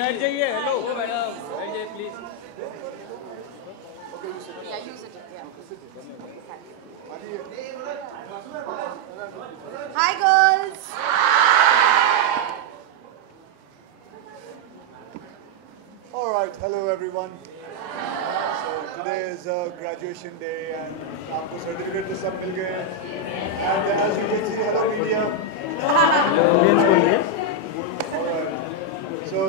बैठ जाइए hello madam बैठ जाइए please Hi girls. All right, hello everyone. So today is a graduation day and आपको certificate तो सब मिल गए हैं. And as you can see, hello media. So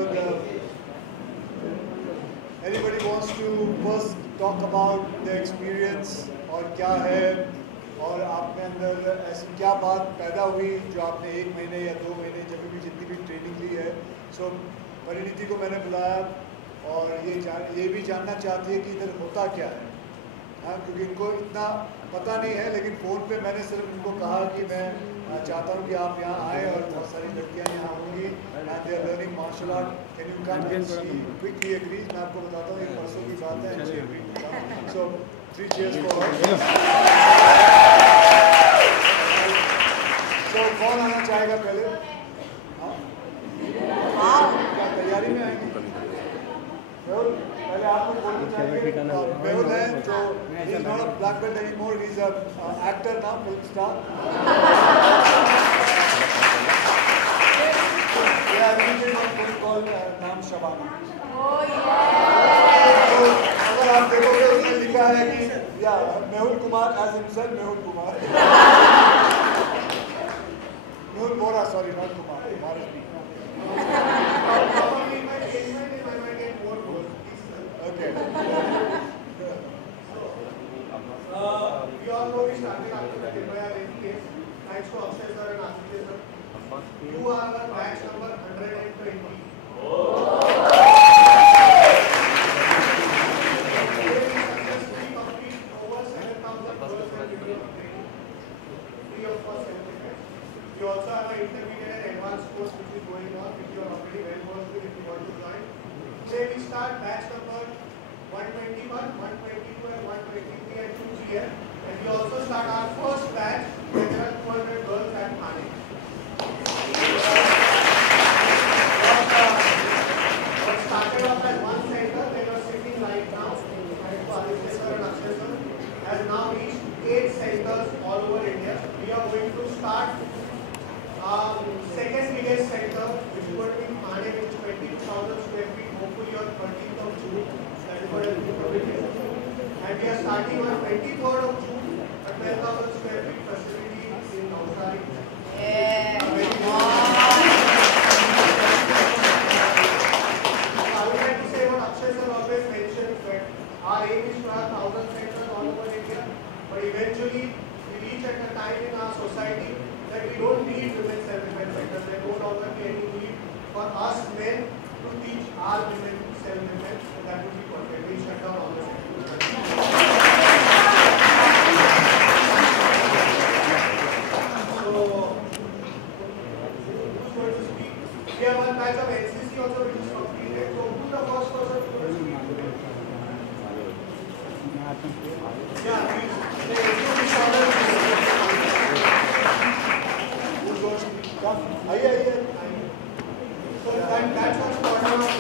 anybody wants to first talk about the experience और क्या है और आप में अंदर ऐसी क्या बात पैदा हुई जो आपने 1 महीने या 2 महीने जब भी जितनी भी ट्रेनिंग ली है. So परिणीति को मैंने बुलाया और ये भी जानना चाहती है कि इधर होता क्या है. हाँ, क्योंकि इनको इतना पता नहीं है, लेकिन फ़ोन पे मैंने सिर्फ इनको कहा कि मैं चाहता हूँ कि आप यहाँ आए और बहुत सारी लड़कियाँ यहाँ होंगी and they are learning martial art. Can you come and she quickly agrees. मैं आपको बताता हूँ ये परसों की बात है. सो 3 cheers for her. So कौन आना चाहेगा पहले? हाँ, क्या तैयारी में आएंगे? पहले आपको बोलना चाहिए. मेहुल है जो he is not a black belt anymore. He is a actor now, film star. Yeah, he is called नाम शबाना. Oh yeah. तो अगर आप देखोगे उसमें लिखा है कि या Mehul Kumar as himself Mehul Kumar. Mehul Bora, sorry, not Kumar. Kumar is me. Okay. We all know we started after the Nirbhaya Rape case. Thanks to Akshay sir and Ashish sir. You are our batch number 120. Successfully complete over 7,000 girls and women free of cost certificates. We also have an intermediate and advanced course which is going on, which you are already well versed with if you want to join. Today we start batch number 121, 122 and 123 and 2GL. And we also start our first batch where there are 200 girls at Thane. What started off as one center, they are sitting right now, and Ashish sir and Akshay sir has now reached 8 centers all over India. We are going to start second biggest center, which is going to be Thane, which is 22,000 square feet, hopefully on 13th of June. And we are starting on 23rd of June, a 12,000 square feet facility in Navsari. Yeah. I would like to say what Akshay sir always mentions, that our aim is to have 1,000 centers all over India, but eventually we reach at a time in our society that we don't need women's self-defense centers. There no longer be any need for us men to teach our women self-defense, and that would be perfect. We shut down all the centers. So, who's going to speak? We have one batch of NCC also which is completed. So, who's the first person to speak? Yeah, please. Who's going to speak? Come. आइए. So, that's what's going on.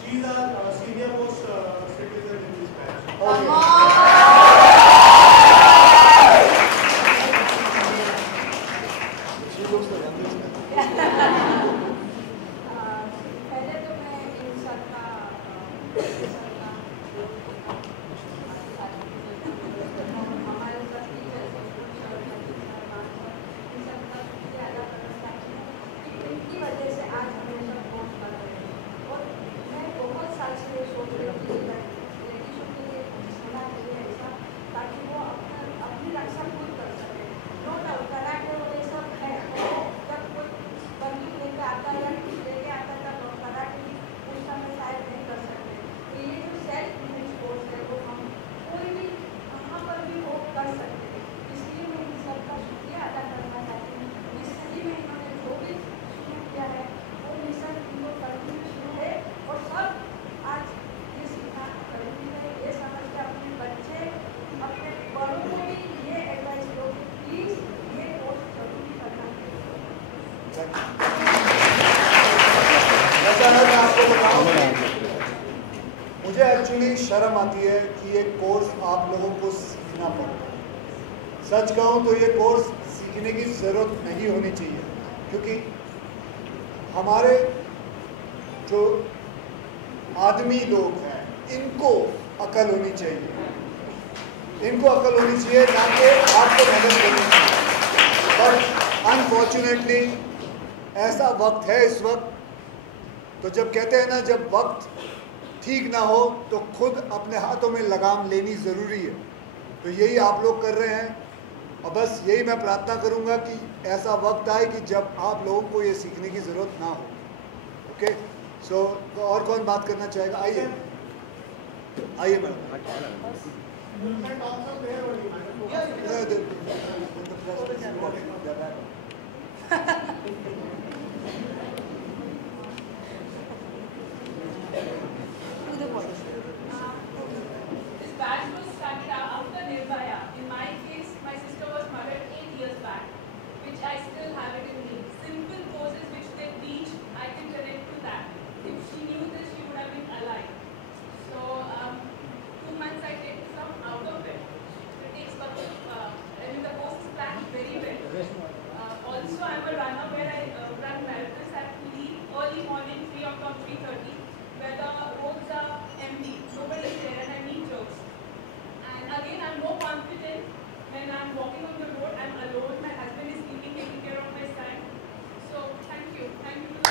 She's our senior most citizen in this batch. She looks like this. पहले तो मैं इन सबका हमारे सब teachers in सबका ज़्यादा इनकी वजह से आज हम सब पहुँच पा रहे हैं. ऐसा है, मैं आपको बताऊं, मुझे एक्चुअली शर्म आती है कि ये कोर्स आप लोगों को सीखना पड़ता है। सच कहूँ तो ये कोर्स सीखने की ज़रूरत नहीं होनी चाहिए, क्योंकि हमारे जो आदमी लोग हैं इनको अकल होनी चाहिए, इनको अकल होनी चाहिए, ना कि आपको मेहनत करनी चाहिए। बट अनफॉर्चुनेटली ऐसा वक्त है इस वक्त, तो जब कहते हैं ना, जब वक्त ठीक ना हो तो खुद अपने हाथों में लगाम लेनी ज़रूरी है। तो यही आप लोग कर रहे हैं, और बस यही मैं प्रार्थना करूंगा कि ऐसा वक्त आए कि जब आप लोगों को ये सीखने की ज़रूरत ना हो। ओके, सो तो और कौन बात करना चाहेगा? आइए आइए madam. This batch was started after Nirbhaya. In my case, my sister was murdered 8 years back, which I still have it in me. Simple poses which they teach, I can connect to that. If she knew this, she would have been alive. So, 2 months I take from out of it. It takes the course is planned very well. Also, I'm a runner where I run marathons at early morning, 3 o'clock, 3:30, where the roads are empty, nobody is there, and I need jokes. And again, I'm more confident when I'm walking on the road. I'm alone. My husband is sleeping, taking care of my son. So, thank you. Thank you to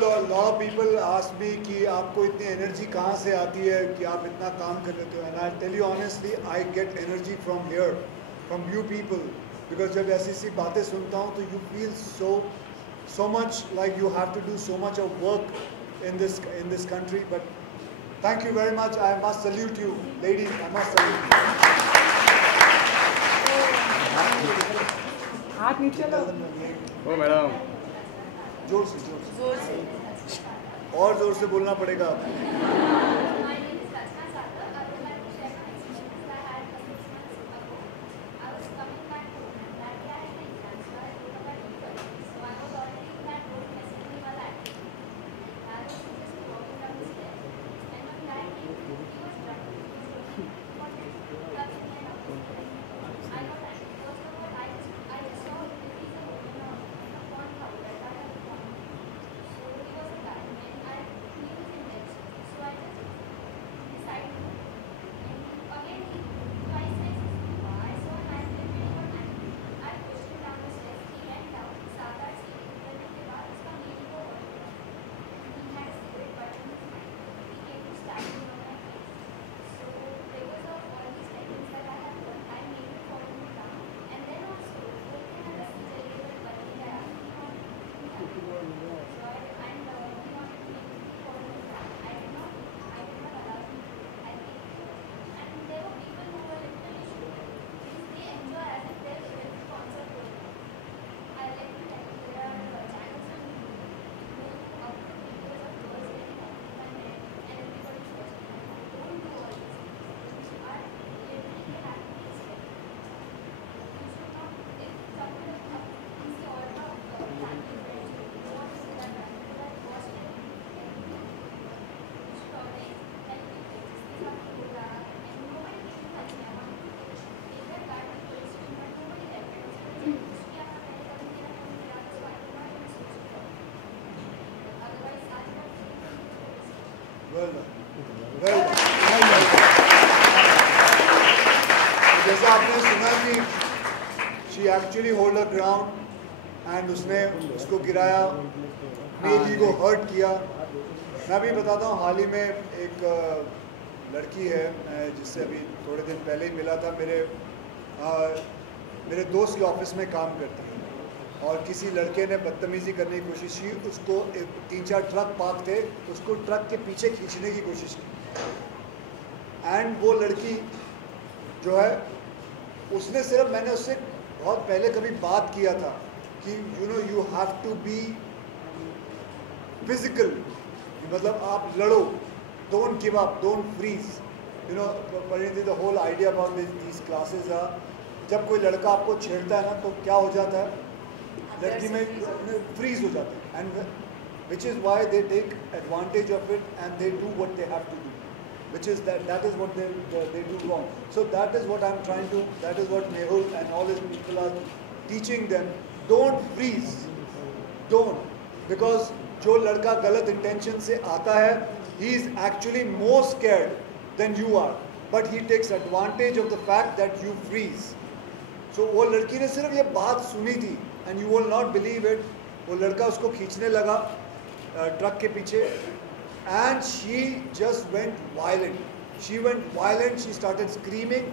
the lot of people ask me कि आपको इतनी energy कहाँ से आती है कि आप इतना काम कर लेते हो, and I tell you honestly, I get energy from here, from you people, because जब ऐसी बातें सुनता हूँ तो you feel so much like you have to do so much of work in this country. But thank you very much. I must salute you, ladies. I must salute you. हाथ नीचे लो। ओ madam, जोर से और जोर से बोलना पड़ेगा आपको। My name is Rachna Sagar. I would like to share my experience that I had 6 months ago. I was coming back home and that day I had an exam, so I woke up at 2:30. So I was already in that road messaging me while acting. I was just walking down the stairs, and when guy came, he was drunk. He was looking for me, touching me and all. I got angry. First of all, I just saw if he's a woman or a porn couple that I have a porn. So he was a guy, and he was in next. So I just decided to. And again, he twice said, I saw a man living on angry. I pushed him down the stairs. He went down. 7-8 सीढ़ी उतरने के बाद उसका मेरे को he had a cigarette butt in his mind. He came to stab me on my face. So because of all these techniques that I have learned, I made him follow me down. And then also, बोलते हैं रस्सी चलिए but बदली गया. So he wanted to make me follow me down. I did not allow him to. I think, and there were people who were literally shooting. They enjoy as if there's a concert going on. I like to tell you, there are channels on YouTube who upload videos of girls getting off my head and everybody's watching them. Don't do all these things, which are literally they have to be expected. You should not, if someone is up, you see all the family friends, you want to see that family, that watch them, you should always tell people, this is how people are, and nobody came to touch me. I wanted to take that guy to the police station, but nobody left. I was going to say, उसकी आपका पहले कभी मेरा phone मिला तो I did not even switch it off. Otherwise, I would have taken him to the police station. Well done. Well done. जैसा आपने सुना कि she actually hold her ground and उसने उसको गिराया, मेरी को हर्ट किया। मैं भी बताता हूँ, हाल ही में एक लड़की है, मैं जिससे अभी थोड़े दिन पहले ही मिला था, मेरे दोस्त के ऑफिस में काम करती है, और किसी लड़के ने बदतमीज़ी करने की कोशिश की। उसको 3-4 ट्रक पार्क थे, उसको ट्रक के पीछे खींचने की कोशिश की, एंड वो लड़की जो है उसने सिर्फ, मैंने उससे बहुत पहले कभी बात किया था कि you have to be physical, मतलब आप लड़ो, don't give up, don't freeze. you know, Parineeti, the whole idea about these classes are, जब कोई लड़का आपको छेड़ता है ना तो क्या हो जाता है, लड़की में फ्रीज हो जाता है, and which is why they take advantage of it and they do what they have to do, which is that is what they do wrong. So that is what I'm trying to, that is what Mehul and all his people are teaching them. Don't freeze, don't, because जो लड़का गलत intention से आता है, he is actually more scared than you are, but he takes advantage of the fact that you freeze. So वो लड़की ने सिर्फ ये बात सुनी थी, and you will not believe it, वो लड़का उसको खींचने लगा ट्रक के पीछे, and she just went violent. She went violent, she started screaming.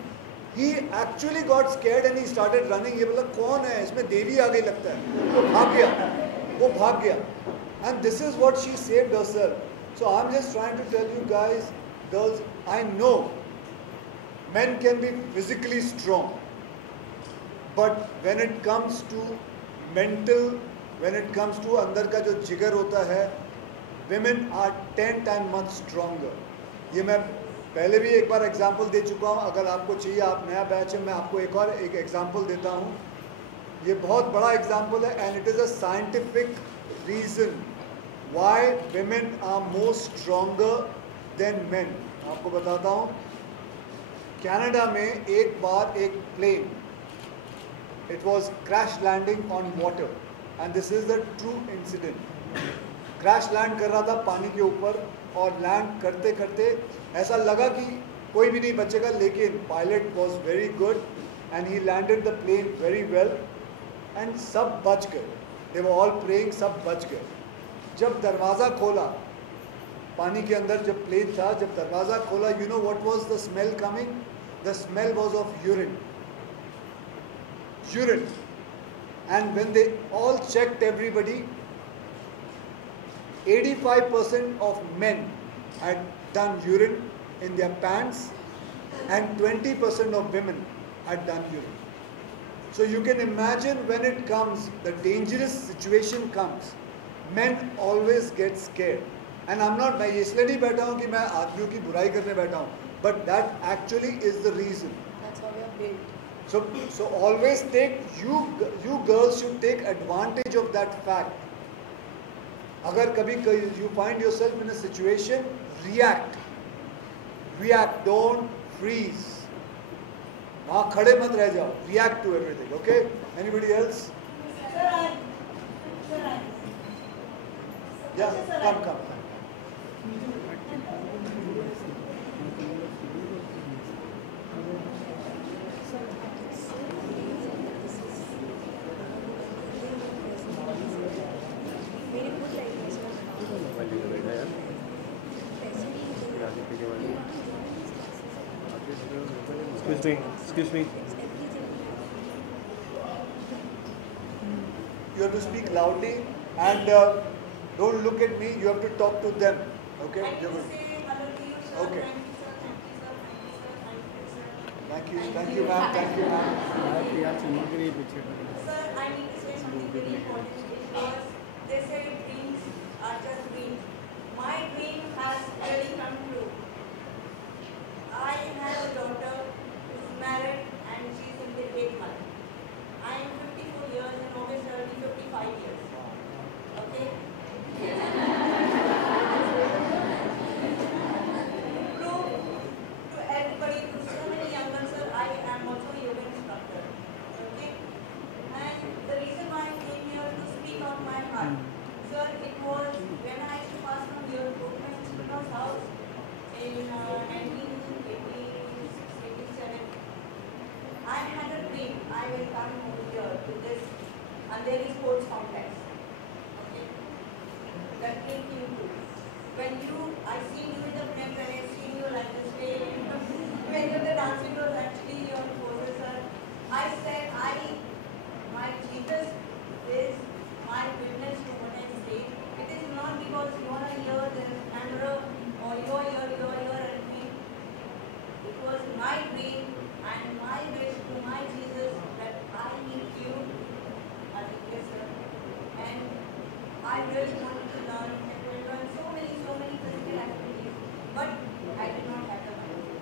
He actually got scared and he started running. ये बोला कौन है, इसमें देवी आ गई लगता है, वो भाग गया. And this is what she saved herself. So I'm just trying to tell you guys, girls, I know men can be physically strong, but when it comes to mental, when it comes to अंदर का जो जिगर होता है, women are 10 times much stronger. ये मैं पहले भी एक बार एग्जाम्पल दे चुका हूँ, अगर आपको चाहिए, आप नया बैच है, मैं आपको एक और एक एग्जाम्पल देता हूँ. ये बहुत बड़ा एग्जाम्पल है and it is a scientific reason why women are more stronger than men. आपको बताता हूँ. कनाडा में एक बार एक plane, it was crash landing on water and this is the true incident. Crash land कर रहा था पानी के ऊपर और लैंड करते करते ऐसा लगा कि कोई भी नहीं बचेगा, लेकिन pilot was very good and he landed the plane very well and सब बच गए. दे वर ऑल प्रेइंग, सब बच गए. जब दरवाज़ा खोला, पानी के अंदर जब प्लेन था, जब दरवाज़ा खोला, you know what was the smell coming? The smell was of urine. And when they all checked everybody, 85% of men had done urine in their pants and 20% of women had done urine. So you can imagine when it comes, the dangerous situation comes, men always get scared. And I'm not, मैं इसलिए नहीं बैठा हूँ कि मैं आदमियों की बुराई करने बैठा हूँ, but that actually is the reason. That's how we are built. So always take, you girls should take advantage of that fact. अगर कभी you find yourself in a situation, react, don't freeze. वहाँ खड़े मत रह जाओ, react to everything, okay? Anybody else? Yeah, come. Excuse me. You have to speak loudly and don't look at me. You have to talk to them. Okay? Okay. Thank you, ma'am. Thank you, ma'am. Sir, I need to say something very important because they say dreams are just dreams. My dream has really come true. I have a daughter who is married and she is in the 8th month. I am 54 years and August I will be 55 years. Okay? Prove to everybody, to so many young girls, sir, I am also a yoga instructor. Okay? And the reason why I came here to speak out my heart, sir, it was when I used to pass from here to my sister's house in 1986-87. I had a dream. I will come over here to this Andheri Sports Complex. Okay? That dream came true. When I seen you with the friends and I seen you like this way, when you were dancing was actually your poses, sir. I said, my Jesus is my witness to what I say. It is not because you are here, there is Andhra, or you are here, and me. It was my dream and my wish to my Jesus that I need you as a guest, sir. And I really wanted to learn so many physical activities, but I did not have the money.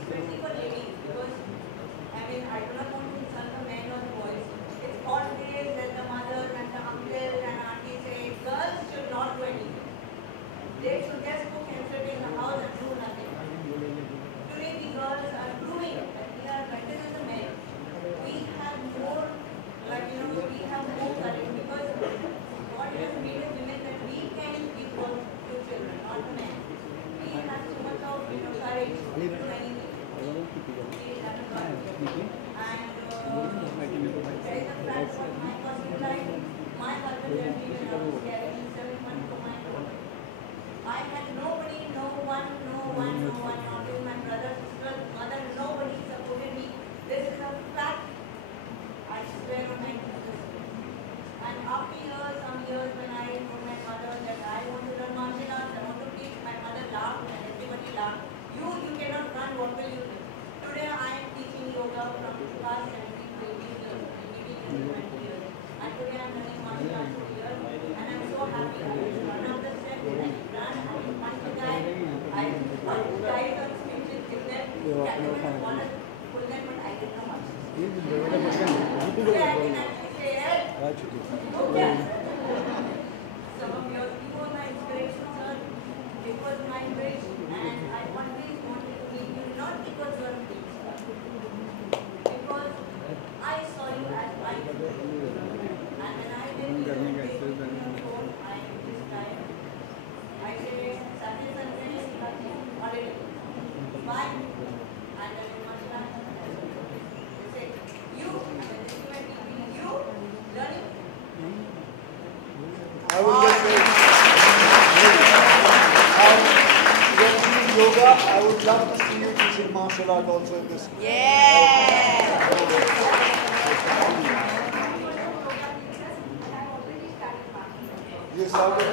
especially for ladies, because I mean I do not want to insult the men or the boys. It's always that the mother and the uncle and auntie say girls should not do anything. They should just cook and sit in the house and do nothing. Today the girls are proving that we are better than the men. We have more, like we have more courage because God has made us women that we can give birth to children, not the men. We have so much of courage to do anything. We have courage. And there is a fact of my personal life. My husband left me when I was carrying 7 months for my daughter. I had nobody, no one, not even my brother, sister, mother, nobody supported me. This is a fact. I swear on my Jesus. And after years, some years when I told my mother that I want to learn martial arts, I want to teach, my mother laughed and everybody laughed. You cannot run, what will you do? Today I am teaching yoga from class 17 to 18 years, 18 years, 20 years. And today I am learning martial arts for years. And I am so happy. I can run up the steps, I can run, I can punch the guy, I can guide on speeches, give them, gentlemen want to pull them, but I did not much. Today I can actually say, hey, okay. Some of your people are my inspiration, sir. It was my wish, and I always wanted to meet you, not because you are a big star, because I saw you as my friend. And when I did you on your phone, I this time, I say, Saturday, Sunday, holiday. Bye. And then in much time, they say, you, and then this might be you, learning. I would just say, and yoga, I would love to see you teaching martial art also in this. You started?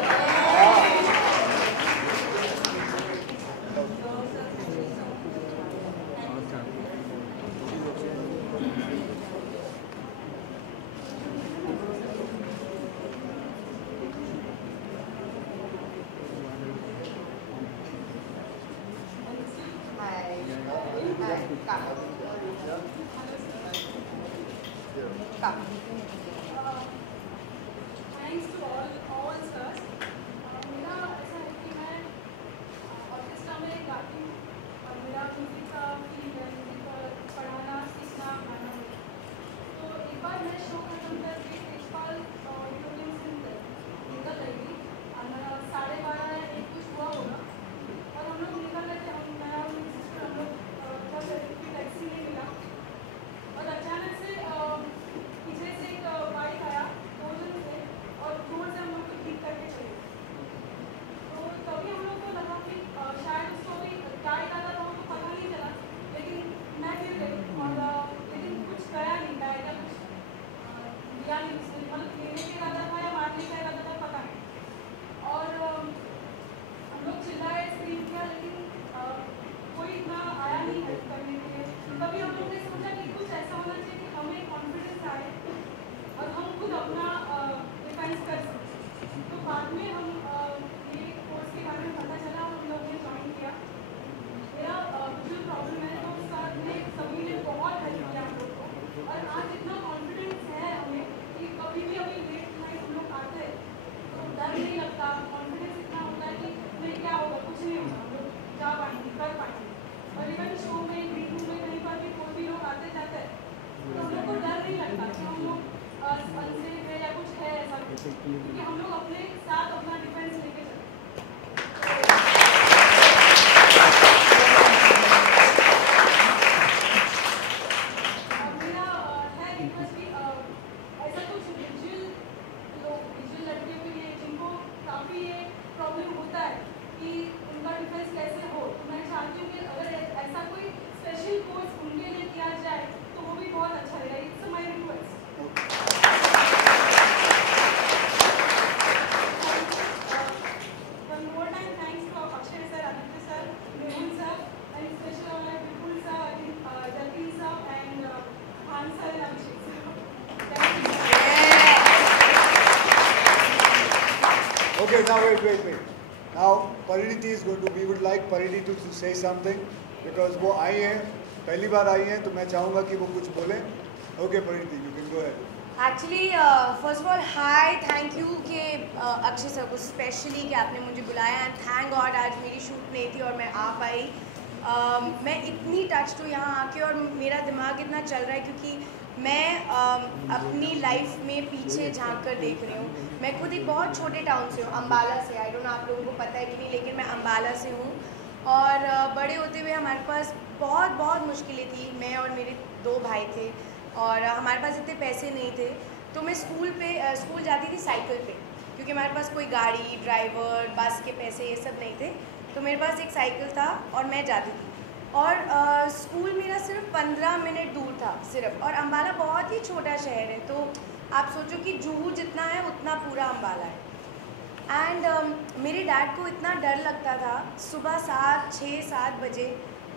Thanks to all sirs. मेरा ऐसा है कि मैं orchestra में गाती हूँ और मेरा म्यूजिक का फील्ड है, म्यूजिक पढ़ाना, सीखना, गाना। तो एक बार मैं शो खत्म करके तेजपाल ऑडिटोरियम से निकल रही थी और 12:30 एक कुछ हुआ होगा और हम लोग निकल रहे थे, हम लोग चल रहे थे, टैक्सी नहीं मिला और अचानक से पीछे से एक बाइक आया 2 जन थे और जोर से हम लोग को ठीक करके चले। तो तभी हम लोग को लगा कि शायद उसको भी क्या इरादा था हमको पता नहीं चला, लेकिन मैं गिर गई और लेकिन कुछ करा नहीं, डायरा कुछ दिया नहीं उसने, मतलब लेने का इरादा था या मारने का इरादा था पता नहीं। और हम लोग चिल्लाए, स्क्रीन किया, लेकिन कोई इतना आया नहीं हेल्प करने के लिए। तभी हम लोग ने सोचा कि कुछ ऐसा होना चाहिए कि हमें कॉन्फिडेंस आए और हम खुद अपना डिफेंस कर सकें। तो बाद में हम ये कोर्स के बारे में पता चला और हम लोग ने ज्वाइन किया। मेरा जो प्रॉब्लम है तो सर ने सभी ने बहुत हेल्प किया हम लोग को और आज इतना कॉन्फिडेंस है हमें कि कभी भी अभी लेट नाइट हम लोग आते हैं तो डर नहीं लगता, कॉन्फिडेंस इतना होता है कि नहीं क्या होगा, कुछ नहीं होगा, हम लोग जा पाएंगे, कर पाएंगे। और इवन शो में, ग्रीन रूम में कहीं पर भी कोई भी लोग आते जाते हैं तो हम लोग को डर नहीं लगता कि हम लोग अनसेफ है या कुछ है ऐसा, क्योंकि हम लोग अपने साथ अपना डिफेंस लेके चलते हैं। मेरा है रिक्वेस्ट कि ऐसा कुछ विजुअल लड़कियों के लिए जिनको काफ़ी ये प्रॉब्लम होता है कि उनका डिफेंस कैसे हो, तो मैं चाहती हूँ कि अगर ऐसा कोई स्पेशल कोर्स उनके लिए किया जाए तो वो भी बहुत अच्छा रहेगा। It's my request. One more time, thanks to Akshay sir, Aditya sir, Mehul sir, and special honor Vipul sir, Jalpi sir, and Han sir and Abhishek sir. Thank you. Okay, now wait. Now Pariniti is going to, we would like Pariniti to say something because वो आई हैं, पहली बार आई हैं, तो मैं चाहूँगा कि वो कुछ बोलें. Okay Parineeti, you can go ahead. Actually first of all hi, thank you कि अक्षय सर को स्पेशली कि आपने मुझे बुलाया एंड थैंक गॉड आज मेरी शूट नहीं थी और मैं आ पाई. मैं इतनी टच्ड हूँ यहाँ आके और मेरा दिमाग इतना चल रहा है क्योंकि मैं अपनी लाइफ में पीछे झांक कर देख रही हूँ. मैं खुद एक बहुत छोटे टाउन से हूँ, अम्बाला से. आई डोंट नो आप लोगों को पता है कि नहीं, लेकिन मैं अम्बाला से हूँ. और बड़े होते हुए हमारे पास बहुत मुश्किलें थी. मैं और मेरे 2 भाई थे और हमारे पास इतने पैसे नहीं थे. तो मैं स्कूल जाती थी साइकिल पे क्योंकि हमारे पास कोई गाड़ी, ड्राइवर, बस के पैसे ये सब नहीं थे. तो मेरे पास एक साइकिल था और मैं जाती थी. और स्कूल मेरा सिर्फ 15 मिनट दूर था सिर्फ. और अम्बाला बहुत ही छोटा शहर है, तो आप सोचो कि जुहू जितना है उतना पूरा अम्बाला है. एंड मेरे डैड को इतना डर लगता था सुबह 6-7 बजे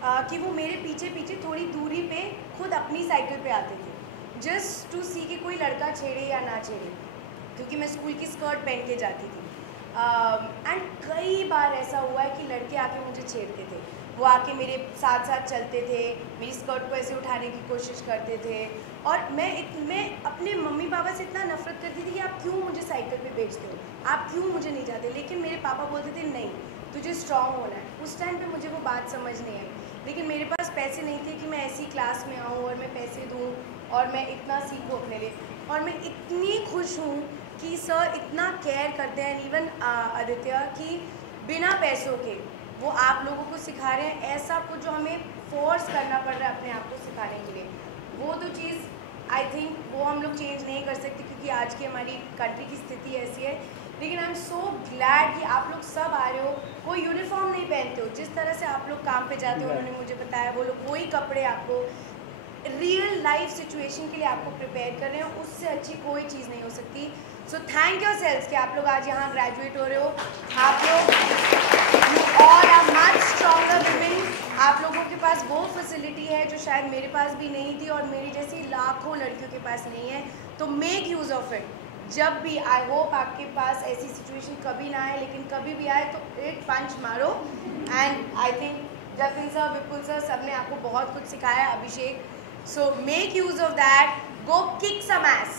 कि वो मेरे पीछे थोड़ी दूरी पे खुद अपनी साइकिल पे आते थे जस्ट टू सी कि कोई लड़का छेड़े या ना छेड़े, क्योंकि मैं स्कूल की स्कर्ट पहन के जाती थी. एंड कई बार ऐसा हुआ है कि लड़के आके मुझे छेड़ते थे. वो आके मेरे साथ चलते थे, मेरी स्कर्ट को ऐसे उठाने की कोशिश करते थे. और मैं अपने मम्मी पापा से इतना नफरत करती थी कि आप क्यों मुझे साइकिल पे भेजते हो, आप क्यों मुझे नहीं जाते. लेकिन मेरे पापा बोलते थे नहीं, तुझे स्ट्रांग होना है. उस टाइम पे मुझे वो बात समझ नहीं आई. लेकिन मेरे पास पैसे नहीं थे कि मैं ऐसी क्लास में आऊँ और मैं पैसे दूँ और मैं इतना सीखूँ अपने लिए. और मैं इतनी खुश हूँ कि सर इतना केयर करते हैं. इवन आदित्य कि बिना पैसों के वो आप लोगों को सिखा रहे हैं ऐसा कुछ जो हमें फोर्स करना पड़ रहा है अपने आप को सिखाने के लिए. वो तो चीज़ आई थिंक वो हम लोग चेंज नहीं कर सकते क्योंकि आज की हमारी कंट्री की स्थिति ऐसी है. लेकिन आई एम सो ग्लैड कि आप लोग सब आ रहे हो. कोई यूनिफॉर्म नहीं पहनते हो. जिस तरह से आप लोग काम पे जाते हो उन्होंने मुझे बताया, वो लोग वही कपड़े आपको रियल लाइफ सिचुएशन के लिए आपको प्रिपेयर कर रहे हैं. उससे अच्छी कोई चीज़ नहीं हो सकती. सो थैंक योर सेल्स कि आप लोग आज यहाँ ग्रेजुएट हो रहे हो. आप लोग you all are much stronger women. आप लोगों के पास वो फैसिलिटी है जो शायद मेरे पास भी नहीं थी और मेरी जैसी लाखों लड़कियों के पास नहीं है. तो मेक यूज़ ऑफ इट. जब भी आई होप आपके पास ऐसी सिचुएशन कभी ना आए, लेकिन कभी भी आए तो एक पंच मारो. And I think Jatin sir, Vipul sir, सब ने आपको बहुत कुछ सिखाया. Abhishek, so make use of that. Go kick some ass.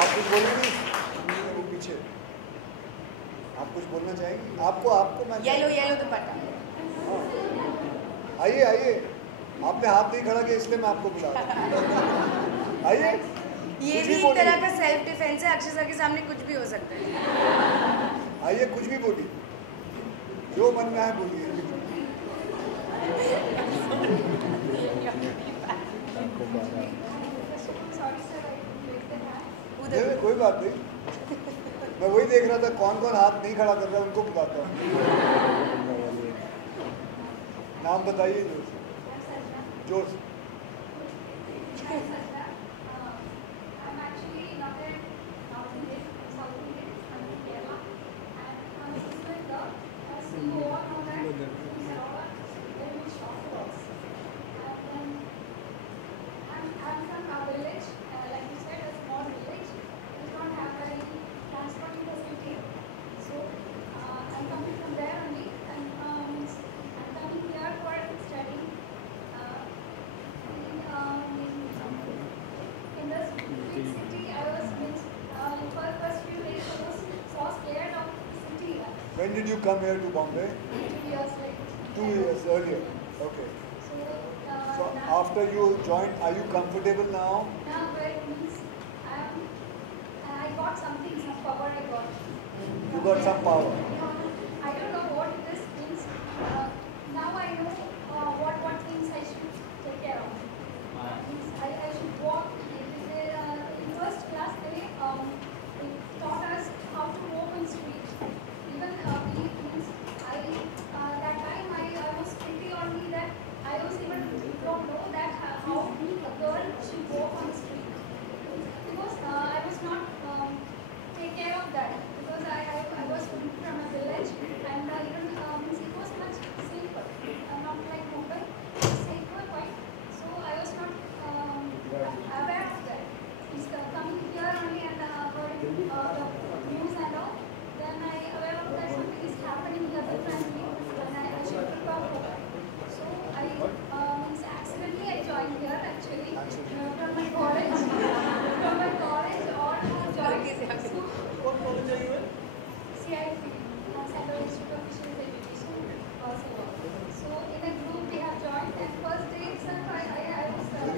आप कुछ बोलेंगे वो पीछे? आप कुछ बोलना चाहेंगे? आपको मैं येलो दुपट्टा. आइए. आपने हाथ नहीं खड़ा किया इसलिए मैं आपको बुला रहा हूं. आइए. ये भी एक तरह का सेल्फ डिफेंस है. अक्षय सर के सामने कुछ भी हो सकता है. आइए, कुछ भी बोलिए, जो मन में आए बोलिए. नहीं, कोई बात नहीं. मैं वही देख रहा था कौन हाथ नहीं खड़ा कर रहा है, उनको बुलाता हूँ. नाम बताइए जोर से. When did you come here to Bombay? 2 years later. 2 years earlier. Okay. So after you joined, are you comfortable now? Now where it means I got something, some power I got. You got some power. I don't know what this means. Now I know what things I should take care of. I should walk. In first class they taught us how to walk on street. Even that time I was pretty only that I was even don't know that how a girl should walk on the street because I was not take care of that because I was from a village and the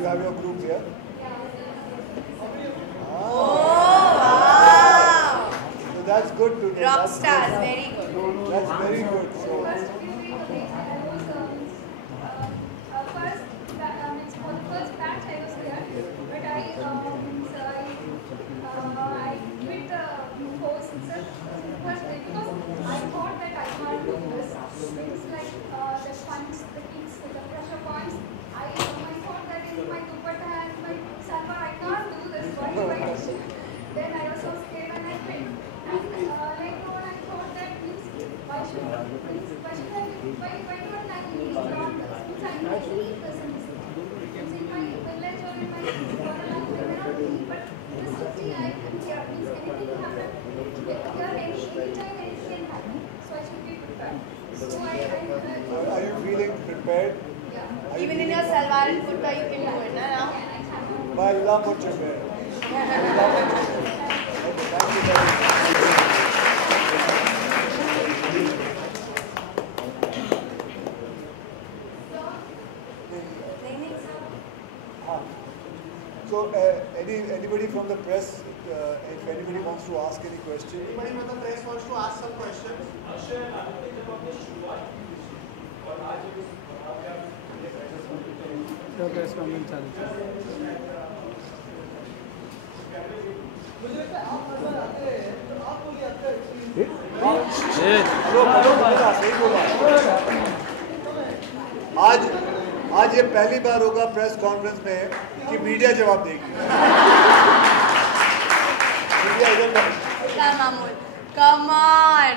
have your group here? Oh, wow. So that's good to know. Rock That's stars, good. very good. That's very good. So, First, for the first batch I was there, but I quit the course itself because I thought that I can't do this. It's like the funds, the kicks, the pressure points. I thought that in my dupatta and my salwar I can't do this. Why do I do it? Then I was so scared and I quit. And later on I thought that why do I need this in this? In my village or in my borderland, I cannot do it. But this city I can hear, means anything happen. Here anytime anything can happen. So I should be prepared. So are you feeling prepared? yeah. Are you Even in feeling your salwar and kurta, you can do it, na, now? I love what you're wearing. I love what you're wearing. Okay, thank you very much. So, anybody from the press, if anybody wants to ask any question? Anybody from the press wants to ask some questions? Press conference चालू आज ये पहली बार होगा press conference में कि media जवाब देगी। Media इधर का। Come on, come on.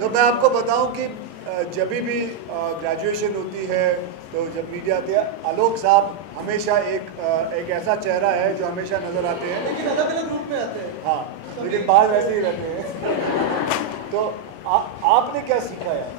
तो मैं आपको बताऊं कि जब भी ग्रेजुएशन होती है तो जब मीडिया आती है, आलोक साहब हमेशा एक ऐसा चेहरा है जो हमेशा नजर आते हैं, लेकिन अलग अलग ग्रुप में आते हैं। हाँ, लेकिन बाल वैसे ही रहते हैं। तो आपने क्या सीखा यार?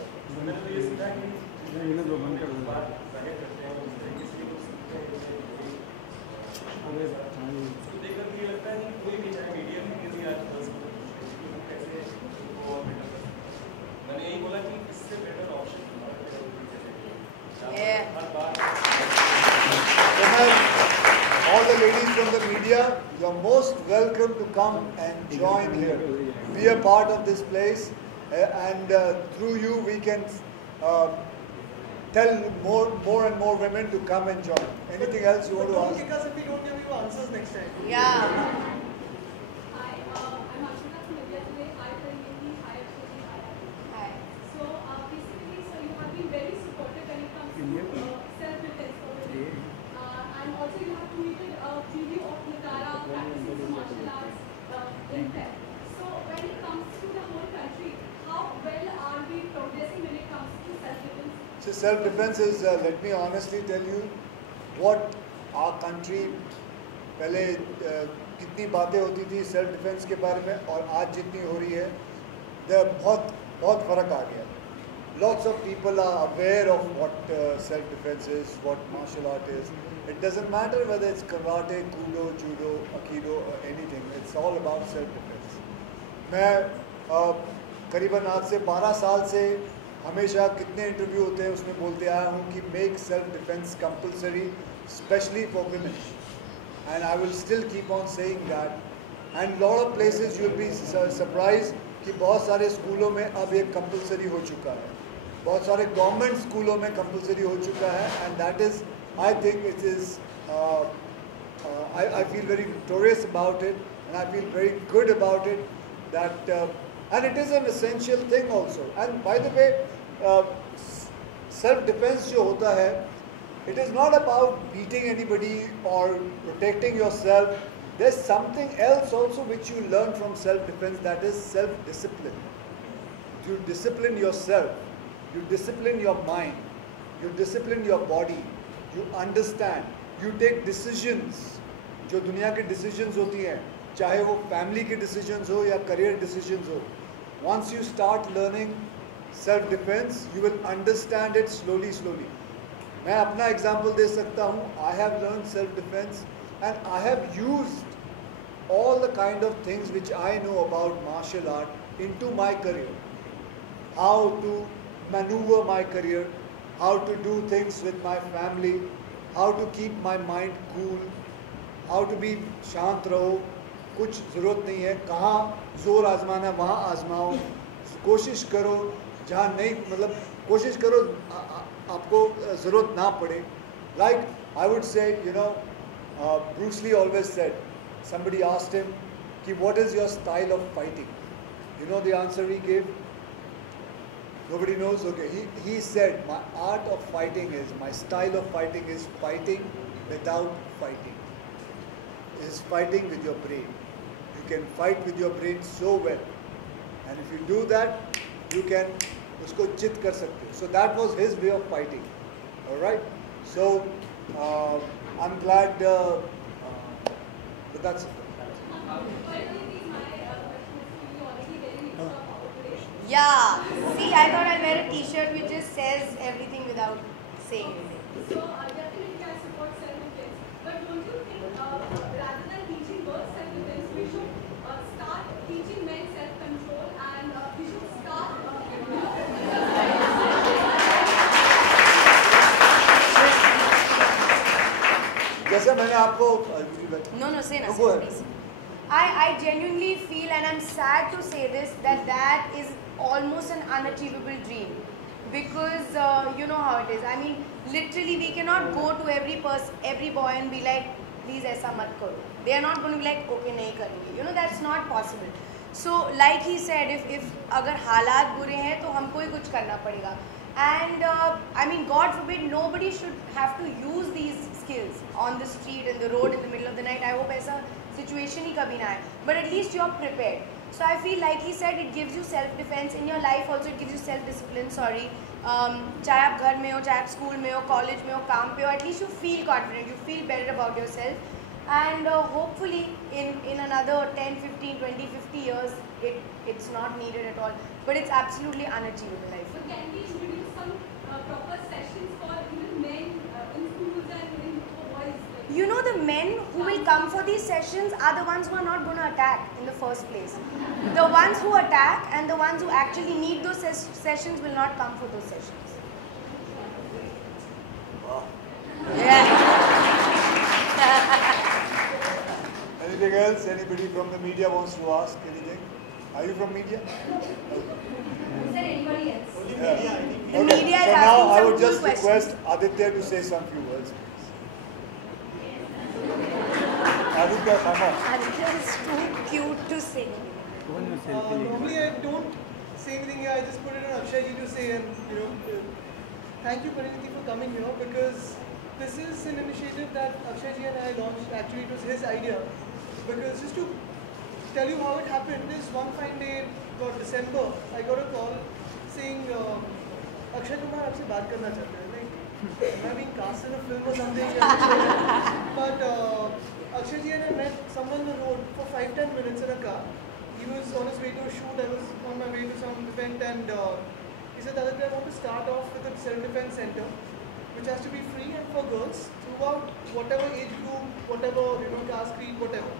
Yeah. All the ladies from the media, you're most welcome to come and join here. Be a part of this place, and through you we can tell more and more women to come and join. Anything else you want to ask? Because if we don't give you answers next time. Yeah. I'm Ashwina from India today. I currently hire Suji Haya. Hi. So basically, so you have been very supportive when it comes to self-defense for women. And also you have tweeted a video of Natara practicing some martial arts in there. So when it comes to the whole country, how well are we progressing when it comes to self-defense? So self-defense is, let me honestly tell you, what our country पहले कितनी बातें होती थी self defence के बारे में और आज जितनी हो रही है, बहुत फ़र्क आ गया. Lots of people are aware of what self-defense is, what martial art is. It doesn't matter whether it's karate, kudo, judo, aikido or anything. It's all about self-defense. मैं करीबन आज से 12 साल से हमेशा कितने इंटरव्यू होते हैं उसमें बोलते आया हूँ कि make self-defense compulsory, especially for women. And I will still keep on saying that. And lot of places you'll be surprised कि बहुत सारे स्कूलों में अब ये कंपलसरी हो चुका है, बहुत सारे गवर्नमेंट स्कूलों में कंपलसरी हो चुका है. And that is, I think it is, I feel very victorious about it and I feel very good about it, that and it is an essential thing also. And by the way, self defense जो होता है, it is not about beating anybody or protecting yourself. There's something else also which you learn from self-defense, that is self-discipline. You discipline yourself, you discipline your mind, you discipline your body, you understand, you take decisions. जो दुनिया के decisions होती हैं, चाहे वो family के decisions हो या career decisions हो, once you start learning self-defense, you will understand it slowly. मैं अपना example दे सकता हूँ. I have learned self-defense and I have used all the kind of things which I know about martial art into my career. How to maneuver my career, how to do things with my family, how to keep my mind cool, how to be शांत रहो, कुछ ज़रूरत नहीं है, कहाँ जोर आजमाना है वहाँ आजमाओ, कोशिश करो, जहाँ नहीं मतलब कोशिश करो आपको ज़रूरत ना पड़े. Like I would say, you know, Bruce Lee always said, somebody asked him, कि what is your style of fighting? You know the answer he gave? Nobody knows? Okay. He said, my art of fighting is, my style of fighting is fighting without fighting. It is fighting with your brain. You can fight with your brain so well. And if you do that, you can usko chit kar sakte ho. So that was his way of fighting. Alright? So, I'm glad, but that's it. Yeah. See, I thought I'll wear a T-shirt which just says everything without saying anything. So definitely I support self-defense. But don't you think rather than teaching girls self-defense, we should start teaching men self-control and we should start जैसे मैंने आपको No, say na, go ahead. please. I genuinely feel, and I'm sad to say this, that is almost an unachievable dream. Because you know how it is. I mean, literally we cannot go to every boy and be like, please aisa mat karo. They are not going to be like, okay, nahi karenge. You know, that's not possible. So, like he said, if agar halat bure hain, to humko hi kuch karna padega. And I mean, God forbid, nobody should have to use these skills on the street, in the road, in the middle of the night. I hope aisa situation hi kabhi na hai. But at least you're prepared. So I feel, like he said, it gives you self-defense. In your life also, it gives you self-discipline, चाहे आप घर में हो, चाहे आप school में हो, college में हो, काम पे हो, at least you feel confident, you feel better about yourself. And hopefully in another 10, 15, 20, 50 years, it's not needed at all. But it's absolutely unachievable, I So feel. can we introduce some proper sessions for even men in schools and in boys? You know, the men who will come for these sessions are the ones who are not going to attack in the first place. The ones who attack and the ones who actually need those sessions will not come for those sessions. Wow. Yeah. Anything else? Anybody from the media wants to ask anything? Are you from media? Is there anybody else? Yeah. The media is so now asking I some would cool just questions. request Aditya to say some few words. Aditya, come on. Aditya is too cute to say. Normally I don't say anything here, I just put it on Akshay ji to say, and you know, thank you Pariniti for coming here, because this is an initiative that Akshay ji and I launched. Actually, it was his idea, because just to tell you how it happened is, one fine day, about December, I got a call saying, Akshay Kumar आपसे बात करना चाहते हैं. Like, am I being cast in a film or something? But Akshay ji and I met someone on the road for 5-10 minutes in a car. He was on his way to a shoot, I was on my way to some event, and he said, Aditya, I want to start off with a self-defense center, which has to be free and for girls throughout whatever age group, whatever, you know, caste, creed, whatever.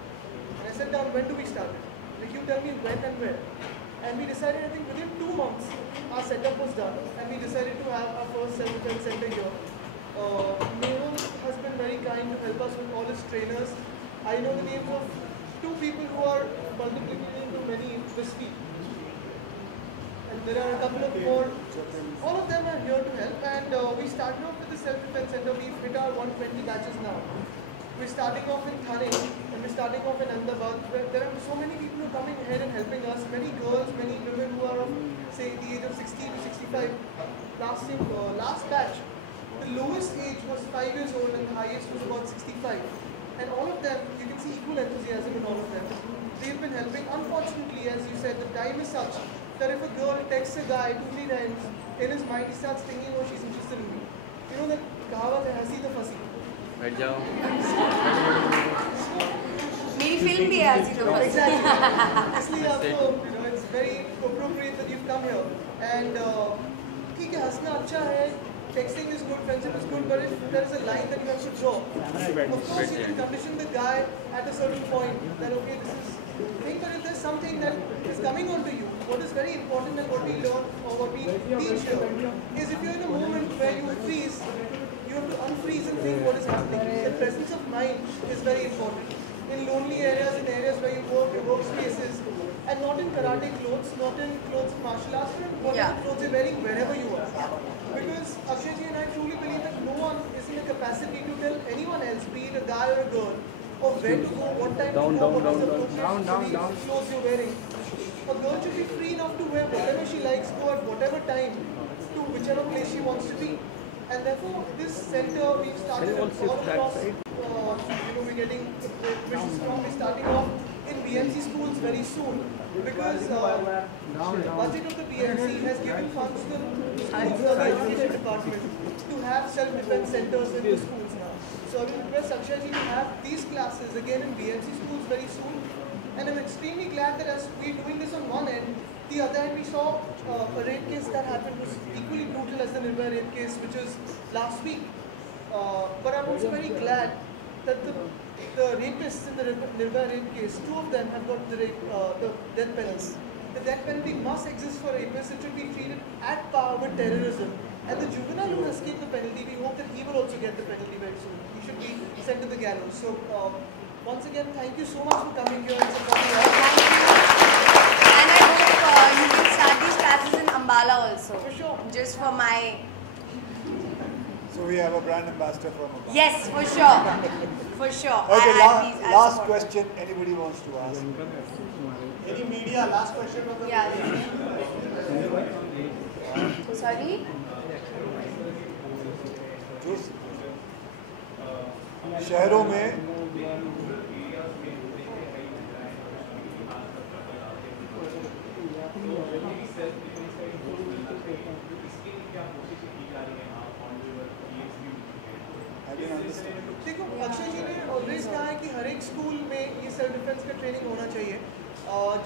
And I said, down, when do we start it? Like, you tell me when and where. And we decided, I think within 2 months, our setup was done, and we decided to have our first self-defense center here. Nehal has been very kind to help us with all his trainers. I know the names of 2 people who are multiplicating into many whisky. And there are a couple of more. All of them are here to help, and we started off with the self-defense center. We've hit our 120 batches now. We're starting off in Thane, and we're starting off in Ahmedabad. There are so many people who are coming ahead and helping us. Many girls, many women who are of, say, the age of 60 to 65. Last batch, the lowest age was 5 years old and the highest was about 65. And all of them, you can see equal enthusiasm in all of them. They've been helping. Unfortunately, as you said, the time is such that if a girl texts a guy 2-3 times, in his mind he starts thinking, oh, she's interested in me. You know that कहावत है, हंसी तो फंसी. बैठ जाओ. मेरी film भी है हंसी तो फंसी. Exactly. आपको, you know, it's very appropriate that you've come here. And ठीक है, हंसना अच्छा है. Texting is good, friendship is good, but if there is a line that you have to draw, of course you can condition the guy at a certain point that, okay, this is thing, but if there's something that is coming onto you, what is very important and what we learn or what we teach here is, if you're in a moment where you freeze, you have to unfreeze and think what is happening. The presence of mind is very important. In lonely areas, in areas where you work, your workspaces, and not in karate clothes, not in clothes of martial arts, but in whatever clothes you're wearing wherever you are. Because Akshay ji and I truly believe that no one is in a capacity to tell anyone else, be it a guy or a girl, of where to go, what time to go, what is the appropriate clothes you're wearing. A girl should be free enough to wear whatever she likes, go at whatever time, to whichever place she wants to be. And therefore, this center we've started all across, we're getting admissions from, we're starting off in BMC schools very soon. Because budget of the BMC has given funds to the education department to have self-defense centers in the schools now. So I will request Akshay ji to have these classes again in BMC schools very soon. And I'm extremely glad that as we're doing this on one end, the other end we saw a rape case that happened was equally brutal as the Nirbhaya rape case, which was last week. But I'm also very glad that the rapists in the Nirbhaya rape case, 2 of them have got the death penalty. The death penalty must exist for rapists. It should be treated at par with terrorism. And the juvenile who escaped the penalty, we hope that he will also get the penalty very soon. He should be sent to the gallows. So once again, thank you so much for coming here and supporting us. And I hope you can start these classes in Ambala also. For sure. Just for my... So we have a brand ambassador from Ambala. Yes, for sure. For sure. Okay, last question anybody wants to ask. Any media, last question from the Sorry? जो शहरों में देखो अक्षय जी ने always कहा है कि हर एक school में ये सेल्फ डिफेंस का ट्रेनिंग होना चाहिए.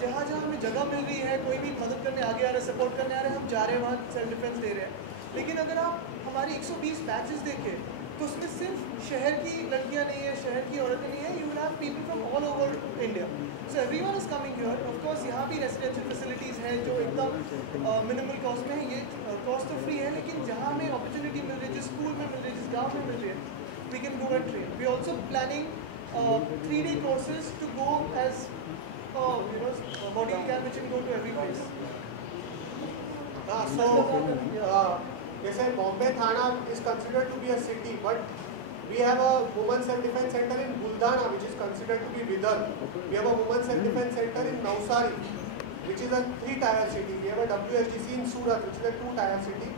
जहाँ जहाँ हमें जगह मिल रही है, कोई भी मदद करने आगे आ रहा है, सपोर्ट करने आ रहे हैं, हम जा रहे हैं वहाँ सेल्फ डिफेंस दे रहे हैं. लेकिन अगर आप हमारी 120 बैचेस देखें तो उसमें सिर्फ शहर की लड़कियाँ नहीं है, शहर की औरतें नहीं है. You will have people from all over India. So everyone is coming here. Of course यहाँ भी रेसिडेंशियल फैसिलिटीज़ हैं जो एकदम मिनिमल कॉस्ट में है. ये कॉस्ट तो फ्री है, लेकिन जहाँ हमें अपॉर्चुनिटी मिल रही है, जिस स्कूल में मिल रही है, जिस गाँव में मिल रही है, we can go and train. We are also planning 3-day courses to go as module camp which can go to every place. They say Bombay Thana is considered to be a city, but we have a women's self-defense center in Buldana, which is considered to be Vidar. We have a women's self-defense center in Navsari, which is a 3-tier city. We have a WSDC in Surat, which is a 2-tier city.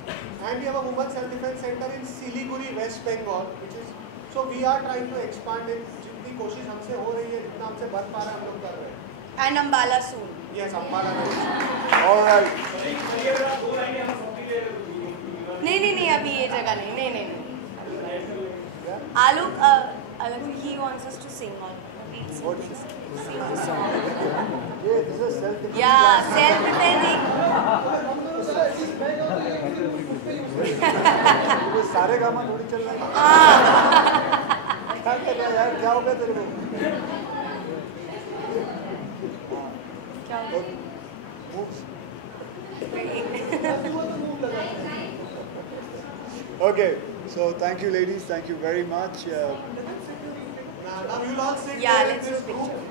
And we have a women's self-defense center in Siliguri, West Bengal, which is, so we are trying to expand it. जितनी कोशिश हमसे हो रही है, जितना हमसे बन पा रहा है, हम लोग कर रहे हैं. And Ambala soon. Yes, Ambala. All right. नहीं अभी ये जगह नहीं. Alok, he wants us to sing on. What? Sing the song. Yeah, this is self-defense. Yeah, self-defending. वो सारे गामा थोड़ी चल रहा है. क्या कर रहा है यार, क्या हो गया तेरे को? क्या? Okay, so thank you ladies, thank you very much. Now you will all sit Yeah, there in let's this do a group. picture.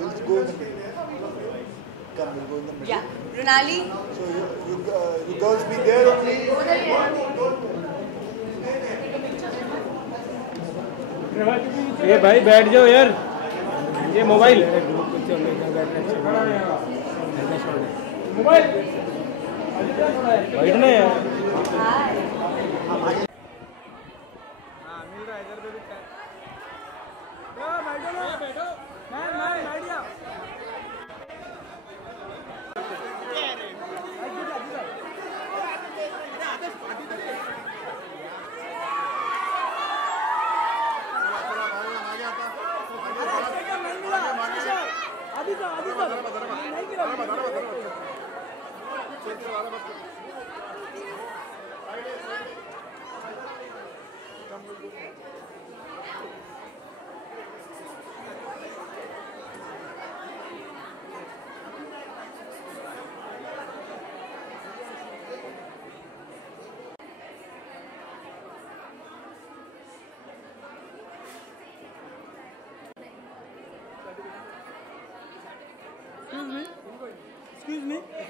We'll go in the middle. Come, we'll go in the middle. Yeah, Runali. So you girls be there only. ये भाई बैठ जाओ यार. ये mobile बैठना यार. मिल रहा है इधर पे भी. बैठो मैं बैठ गया.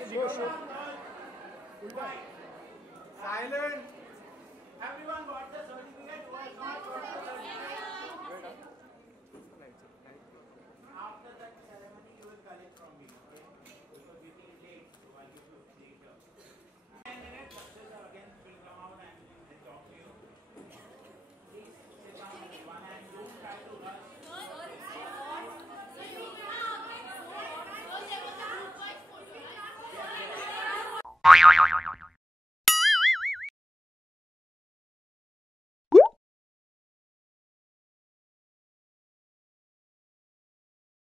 Silent. Everyone got the certificate. Who has not got the certificate? After that ceremony, you will collect from me. Okay? Because you came late, so I'll give you later. 10 minutes. Successor again will come out and talk to you. Please sit down with one hand. Don't try to rush. Sorry.